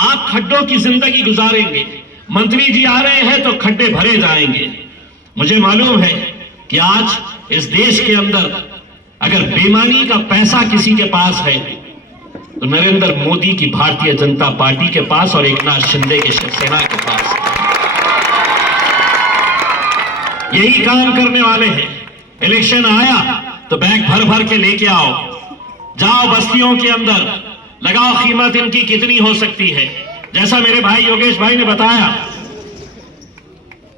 आप खड्डों की जिंदगी गुजारेंगे, मंत्री जी आ रहे हैं तो खड्डे भरे जाएंगे। मुझे मालूम है कि आज इस देश के अंदर अगर बेईमानी का पैसा किसी के पास है तो नरेंद्र मोदी की भारतीय जनता पार्टी के पास और एकनाथ शिंदे के शिवसेना के पास यही काम करने वाले हैं। इलेक्शन आया तो बैग भर भर के लेके आओ, जाओ बस्तियों के अंदर, लगाओ कीमत इनकी कितनी हो सकती है। जैसा मेरे भाई योगेश भाई ने बताया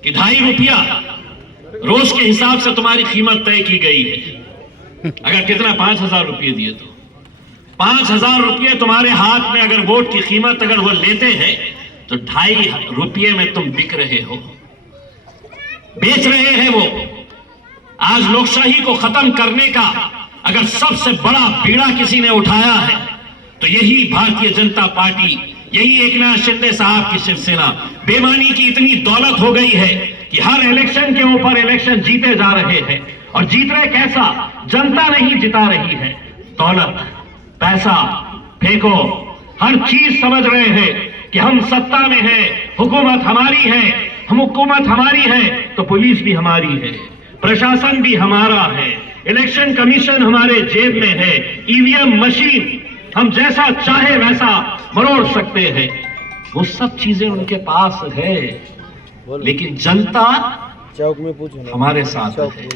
कि 2.5 रुपया रोज के हिसाब से तुम्हारी कीमत तय की गई है। अगर कितना 5,000 रुपये दिए तो 5,000 रुपये तुम्हारे हाथ में अगर वोट की कीमत अगर वो लेते हैं तो 2.5 रुपये में तुम बिक रहे हो, बेच रहे हैं वो। आज लोकशाही को खत्म करने का अगर सबसे बड़ा बीड़ा किसी ने उठाया है तो यही भारतीय जनता पार्टी, यही एकनाथ शिंदे साहब की शिवसेना। बेईमानी की इतनी दौलत हो गई है कि हर इलेक्शन के ऊपर इलेक्शन जीते जा रहे हैं, और जीत रहे कैसा, जनता नहीं जिता रही है। दौलत, पैसा फेंको, हर चीज समझ रहे हैं कि हम सत्ता में हैं, हुकूमत हमारी है, हुकूमत हमारी है तो पुलिस भी हमारी है, प्रशासन भी हमारा है, इलेक्शन कमीशन हमारे जेब में है, ईवीएम मशीन हम जैसा चाहे वैसा मरोड़ सकते हैं। वो सब चीजें उनके पास है, लेकिन जनता चौक में पूछो हमारे साथ है।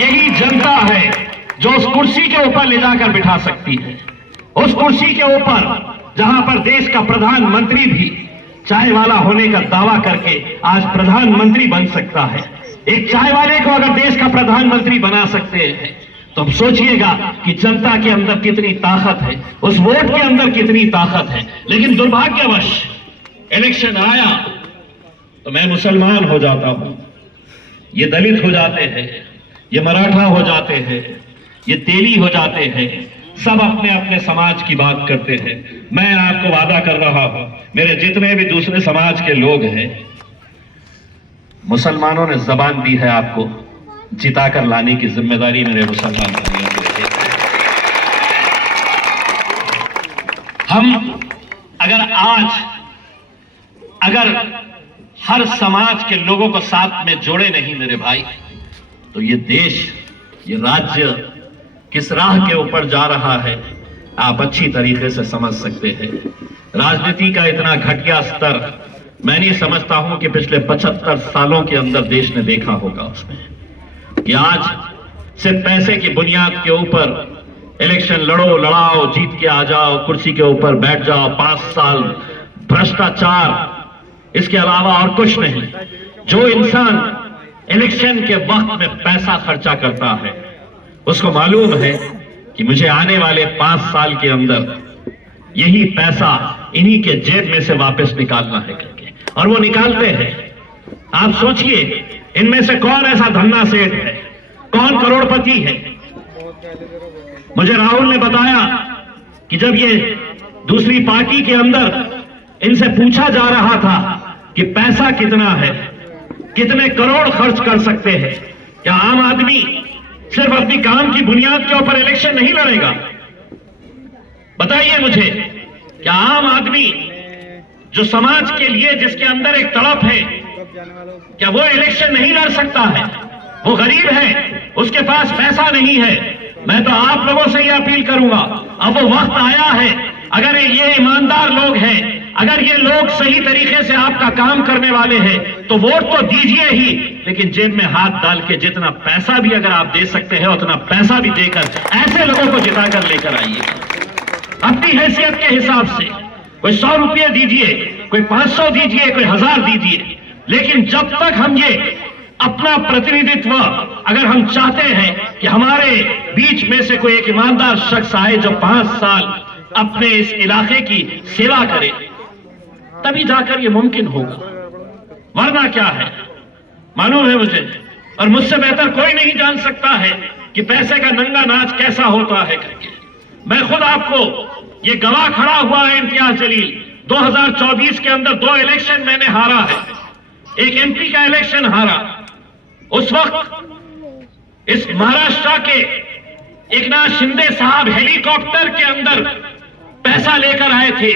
यही जनता है जो उस कुर्सी के ऊपर ले जाकर बिठा सकती है, उस कुर्सी के ऊपर जहां पर देश का प्रधानमंत्री भी चाय वाला होने का दावा करके आज प्रधानमंत्री बन सकता है। एक चाय वाले को अगर देश का प्रधानमंत्री बना सकते हैं तो अब सोचिएगा कि जनता के अंदर कितनी ताकत है, उस वोट के अंदर कितनी ताकत है। लेकिन दुर्भाग्यवश इलेक्शन आया तो मैं मुसलमान हो जाता हूं, ये दलित हो जाते हैं, ये मराठा हो जाते हैं, ये तेली हो जाते हैं, सब अपने अपने समाज की बात करते हैं। मैं आपको वादा कर रहा हूं, मेरे जितने भी दूसरे समाज के लोग हैं, मुसलमानों ने जबान दी है आपको, जिताकर लाने की जिम्मेदारी मेरे मुसलमान भाइयों की है। हम अगर हर समाज के लोगों को साथ में जोड़े नहीं मेरे भाई, तो ये देश, ये राज्य किस राह के ऊपर जा रहा है आप अच्छी तरीके से समझ सकते हैं। राजनीति का इतना घटिया स्तर मैं नहीं समझता हूं कि पिछले 75 सालों के अंदर देश ने देखा होगा उसमें, कि आज सिर्फ पैसे की बुनियाद के ऊपर इलेक्शन लड़ो, लड़ाओ, जीत के आ जाओ, कुर्सी के ऊपर बैठ जाओ, 5 साल भ्रष्टाचार, इसके अलावा और कुछ नहीं। जो इंसान इलेक्शन के वक्त में पैसा खर्चा करता है उसको मालूम है कि मुझे आने वाले 5 साल के अंदर यही पैसा इन्हीं के जेब में से वापस निकालना है करके, और वो निकालते हैं। आप सोचिए इनमें से कौन ऐसा धन्ना सेठ है, कौन करोड़पति है। मुझे राहुल ने बताया कि जब ये दूसरी पार्टी के अंदर इनसे पूछा जा रहा था कि पैसा कितना है, कितने करोड़ खर्च कर सकते हैं, क्या आम आदमी सिर्फ अपनी काम की बुनियाद के ऊपर इलेक्शन नहीं लड़ेगा? बताइए मुझे, क्या आम आदमी जो समाज के लिए, जिसके अंदर एक तड़प है, क्या वो इलेक्शन नहीं लड़ सकता है? वो गरीब है, उसके पास पैसा नहीं है। मैं तो आप लोगों से ही अपील करूंगा, अब वो वक्त आया है, अगर ये ईमानदार लोग हैं, अगर ये लोग सही तरीके से आपका काम करने वाले हैं तो वोट तो दीजिए ही, लेकिन जेब में हाथ डाल के जितना पैसा भी अगर आप दे सकते हैं उतना पैसा भी देकर ऐसे लोगों को जिताकर लेकर आइए अपनी हैसियत के हिसाब से। कोई 100 रुपये दीजिए, कोई 500 दीजिए, कोई 1000 दीजिए, लेकिन जब तक हम ये अपना प्रतिनिधित्व, अगर हम चाहते हैं कि हमारे बीच में से कोई एक ईमानदार शख्स आए जो 5 साल अपने इस इलाके की सेवा करे, तभी जाकर ये मुमकिन होगा, वरना क्या है मालूम है मुझे, और मुझसे बेहतर कोई नहीं जान सकता है कि पैसे का नंगा नाच कैसा होता है करके। मैं खुद आपको ये गवाह खड़ा हुआ है इम्तियाज जलील, 2024 के अंदर 2 इलेक्शन मैंने हारा है, एक एमपी का इलेक्शन हारा। उस वक्त इस महाराष्ट्र के एकनाथ शिंदे साहब हेलीकॉप्टर के अंदर पैसे पैसा लेकर आए थे।